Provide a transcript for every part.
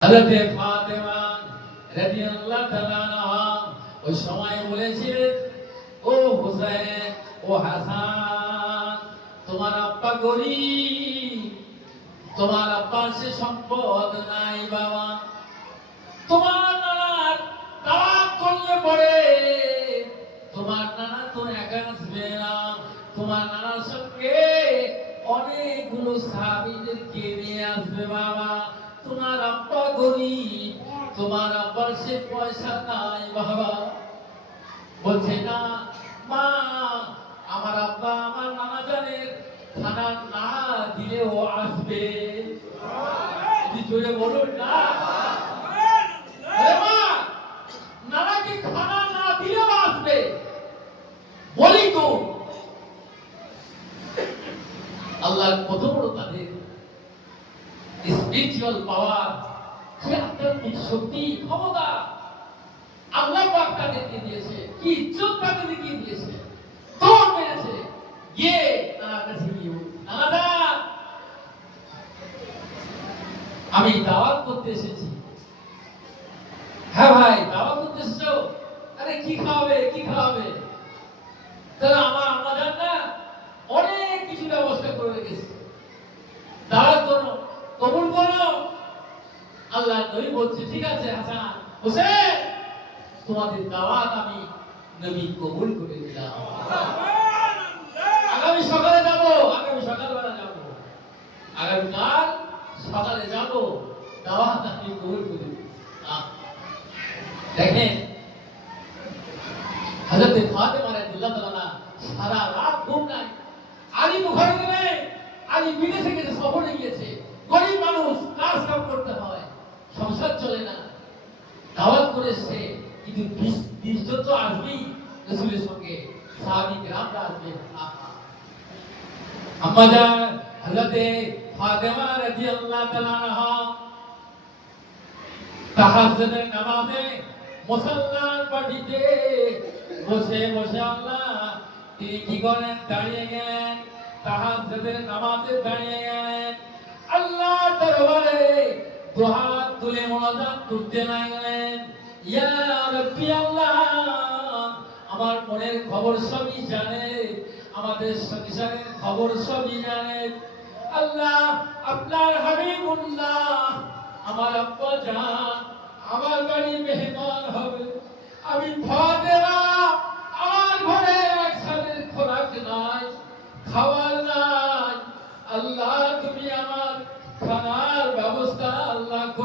হযরতে ফাতেমা রাদিয়াল্লাহু তাআলা ওই সময় বলেছিলেন, ও হোসেন ও হাসান, তোমার আব্বা গরিব, তোমার আব্বার সে সম্পদ নাই বাবা। তোমার নানার দাওয়াত করলে পরে তোমার নানা তো একা আসবে না। তোমার নানার সঙ্গে অনেকগুলো সাহাবীদেরকে নিয়ে আসবে বাবা। তোমার আব্বা গরিব, তোমার আব্বার সে পয়সা নাই বাবা। বলছে, না, মা, আমার আব্বা আমার নানা জানের খানা না দিলেও আসবে। যদি জোরে বলুন, না। নানাকে খানা দিলেও আসবে। বলি তো। আল্লাহর কত বড় তাদের স্পিরিচুয়াল পাওয়ার সে আধ্যাত্মিক শক্তি, ক্ষমতা? আল্লাহ পাক তাদেরকে দিয়েছে? কি ইজ্জত তাদেরকে দিয়েছে? তোর মেরেছে। গিয়ে তার কাছে গিয়ে নানাদা আমি দাওয়াত করতে এসেছি। হ্যাঁ ভাই, দাওয়াত করতে এসেছ? আরে কি খাওয়াবে কি খাওয়াবে? তাহলে আমার আম্মা জান না, অনেক কিছু ব্যবস্থা করে রেখেছে। দাওয়াত আল্লাহ নবী বলছে ঠিক আছে হাসান হোসেন তোমাদের দাওয়াত আমি নবী কবুল করে নিলাম। আগামী সকালে যাব আগামী সকালবেলা যাব। আগামীকাল সকালে যাব দাওয়াত আমি কবুল করে নিলাম। দেখেন হযরত ফাতেমা রাদিয়াল্লাহু তাআলা সারা রাত ঘুম নাই। আলী বুখারী গেলে আলী বিদেশে গেছে সফরে গিয়েছে। গরিব মানুষ কাজ কাম করতে সংসার চলে না। দাওয়াত করেছে, কিন্তু তো আসবেই রসুলের সঙ্গে। আসবে। আম্মা জান হযরতে ফাতেমা রাদিয়াল্লাহু তাআলা আনহা তাহাজ্জুদের নামাজে মুসল্লার পাটিতে বসে বসে আল্লাহ, তিনি কি করেন? দাঁড়িয়ে গেলেন। তাহাজ্জুদের নামাজে দাঁড়িয়ে গেলেন। আল্লাহ দরবারে দুহাত তুলে মোনাজাত করতে লাগলেন। ইয়া রাব্বি আল্লাহ, আমার মনের খবর সবই জানে, আমাদের সংসারের খবর সবই জানে। আল্লাহ, আপনার হাবিবুল্লাহ, আমার আব্বা জান, আমার বাড়ি মেহমান হবে। আমি ফাতেমা, আমার ঘরে একসাথে খোরাক নাই, খাওয়ার নাই। আল্লাহ, তুমি আমার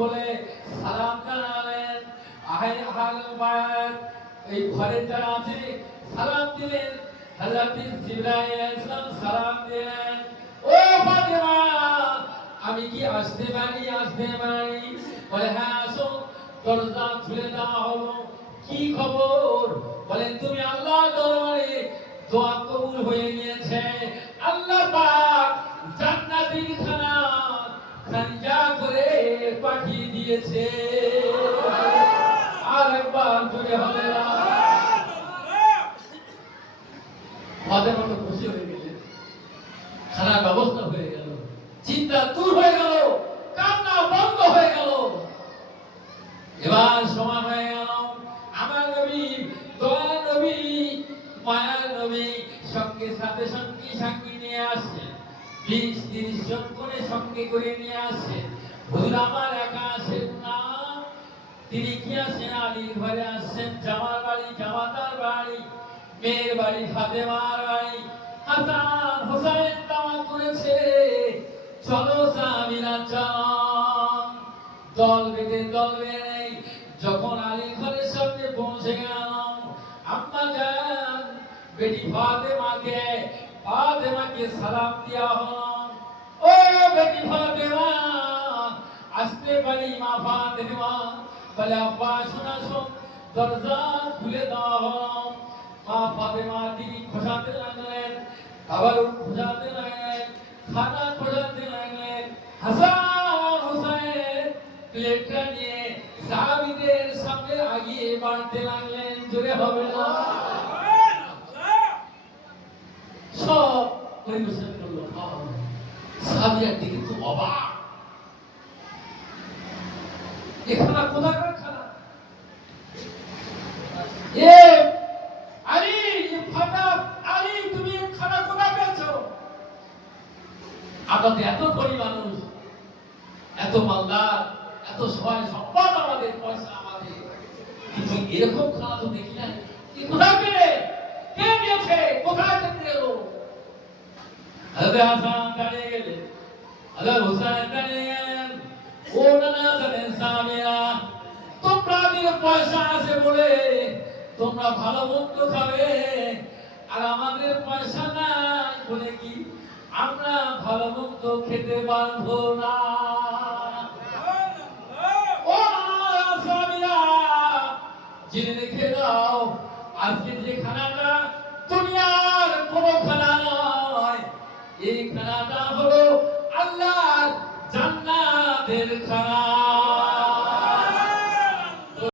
বলে আমি কি আসতে পারি আসতে পারি? বলে হ্যাঁ আসো। দরজা খুলে দেওয়া হলো। কি খবর? বলেন তুমি আল্লাহ দরবারে দোয়া কবুল হয়ে গিয়েছে। এবার সময় হয়ে গেল আমার নবী দয়া নবী মায়ার নবী, সঙ্গে সাথে সঙ্গী সঙ্গী নিয়ে জন করে নিয়ে আসছে হুজুর আমার একা না তিনি আসেন আলীর ঘরে আসছেন। জামার বাড়ি, জামাতার বাড়ি, মেয়ের বাড়ি, ফাতেমার বাড়ি। হাসান হোসেন দাওয়াত করেছে। চলো সামিনা চল দল বেঁধে দল বেঁধে যখন আলীর ঘরের সামনে পৌঁছে গেলাম, আম্মা জান বেটি ফাতেমাকে ফাতেমাকে সালাম দিয়া হন ও বেটি ফাতেমা, আসতে পারি মা ফাতেমা? বলে দিদি খোঁজাতে লাগলেন লাগলেন, খানা খোঁজাতে লাগলেন। হাসান হোসেন বাড়তে লাগলেন। জোরে হবে সব পরিবেশন করল খাওয়া সাহাবিয়ার দিকে অবাক। এ খানা কোথাকার খানা এ এ ফাটা আলী, তুমি খানা কোথা পেয়েছ? আমরা তো এত ধনী মানুষ, এত মালদার, এত সবাই সম্পদ আমাদের, পয়সা আমাদের। কিন্তু এরকম খানা তো দেখি নাই। কোথায় পেলে? কে দিয়েছে? কোথায় থেকে এলো? হযরত হাসান দাঁড়িয়ে গেলেন হযরত হুসাইন দাঁড়িয়ে গেলেন তোমরা পয়সা আছে ভালো মন্দ খাবে। আর আমাদের পয়সা নাই বলে কি? আমরা ভালো মন্দ খেতে পারব না। জেনে রেখে খানাটা দুনিয়ার কোন খানা নয়, এই খানাটা হলো আল্লাহর জান্নাতের খানা।